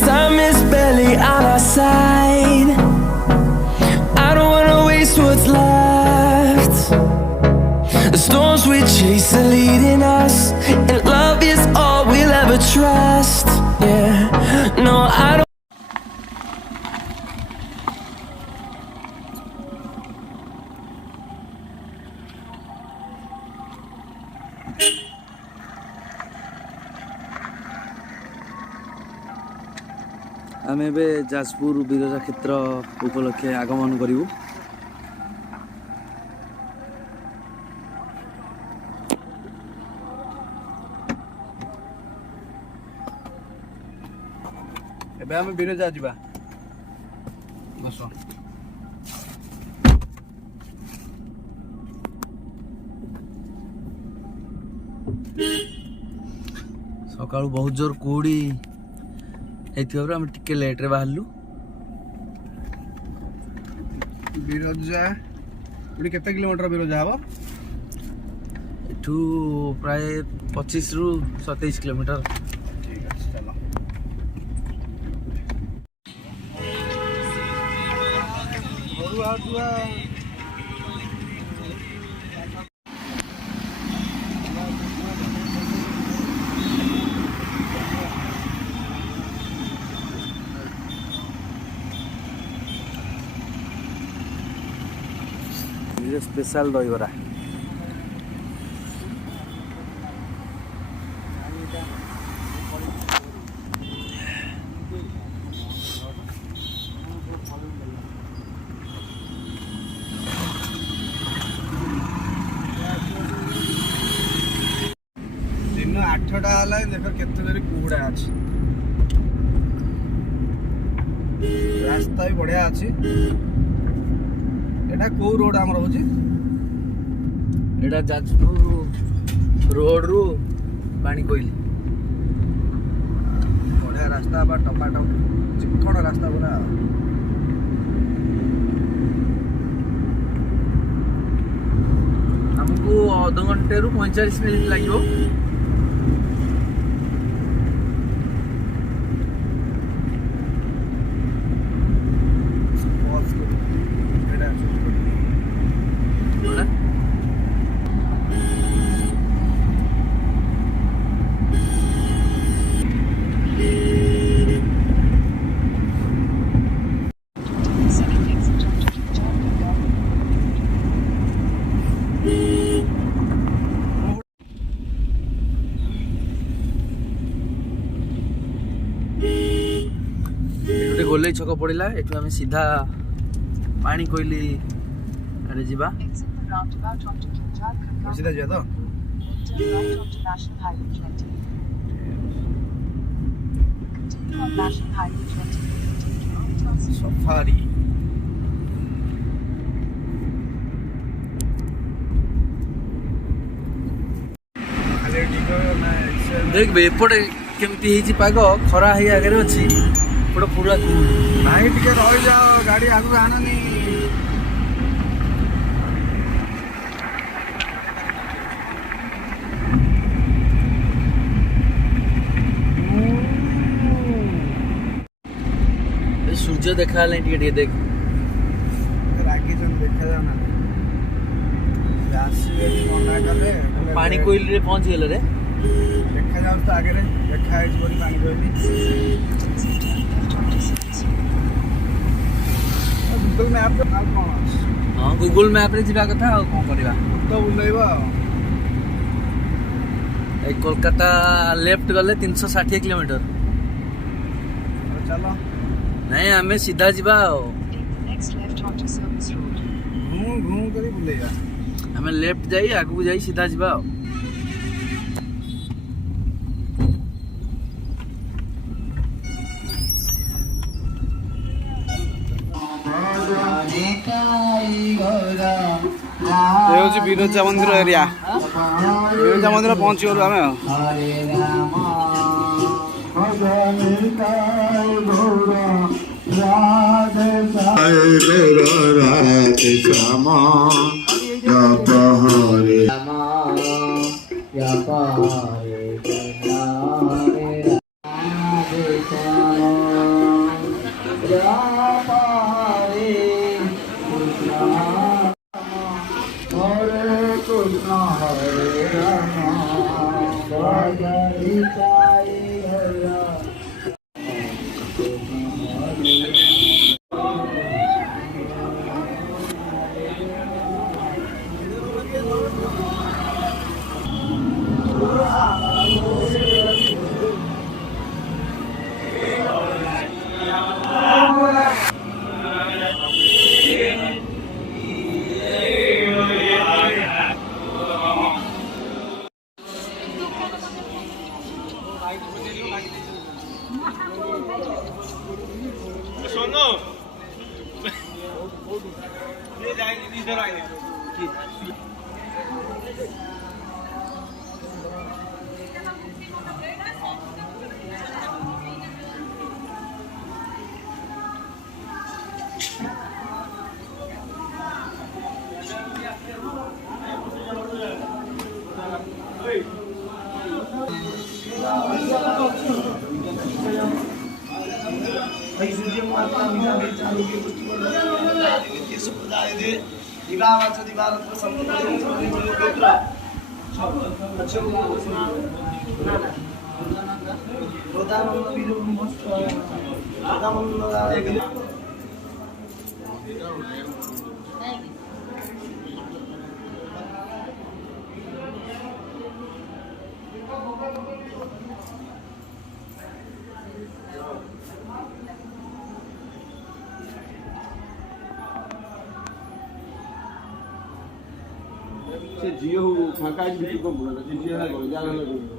Time is barely on our side. I don't wanna waste what's left. The storms we chase are leading us, and love is all we'll ever trust. Yeah, no, I don't. आम ए जाजपुर विरजा क्षेत्र उपलक्षे आगमन करूँ। एबे आम विरजा जा बस सका बहुत जोर कुड़ी आम टिके लेट रे बाहरलु। विरजा केते किलोमीटर विरजा हम एठू प्राय 25 रु 27 किलोमीटर। ठीक है चलो। स्पेशल दहीबरा दिन 8टा हला देख केते जरी कुहुडा अछि। रास्ता भी बढ़िया अछि। एटा को रोड हमर होची? एटा जाजपुर रोड रु पानी कोइली बढ़िया रास्ता बा टपाटप चिकन रास्ता पूरा। हमको आधा घंटे रु 45 मिनट लगियो। गोले छक पड़ा एठू आम सीधा पानी कोइली आड़े जीवा। सीधा जा तो सफारी देख एपटे केमती पाग खरा ही आगे अच्छी पूरा भाई टिके रही जाओ गाड़ी आगु आननी। सूर्य देखा टे देख रागी देखा जाओ ना मना कले पानी कोइल रे पहुंच गेल रे देखा जाओ तो आगे रे देखा है पानी कोइल। गूगल मैप रे नाम कोन अछि? हां गूगल मैप रे जिबा कथा आ कोन करबा तो बुलेबा ए कोलकाता लेफ्ट गले 360 किलोमीटर। चलो नहीं हमें सीधा जीवा घूम करी बुलेगा। हमें लेफ्ट जाई आगु जाई सीधा जीवा। विरजा मंदिर एरिया विरजा मंदिर पहुंची गलु आमे। ସେ ଝିଅ ଫାଙ୍କା ହେଇକି ଭିତରୁ କଣ ବୁଲା ସେ ଝିଅ ହେଲା ଜାଲ ଲଗେଇ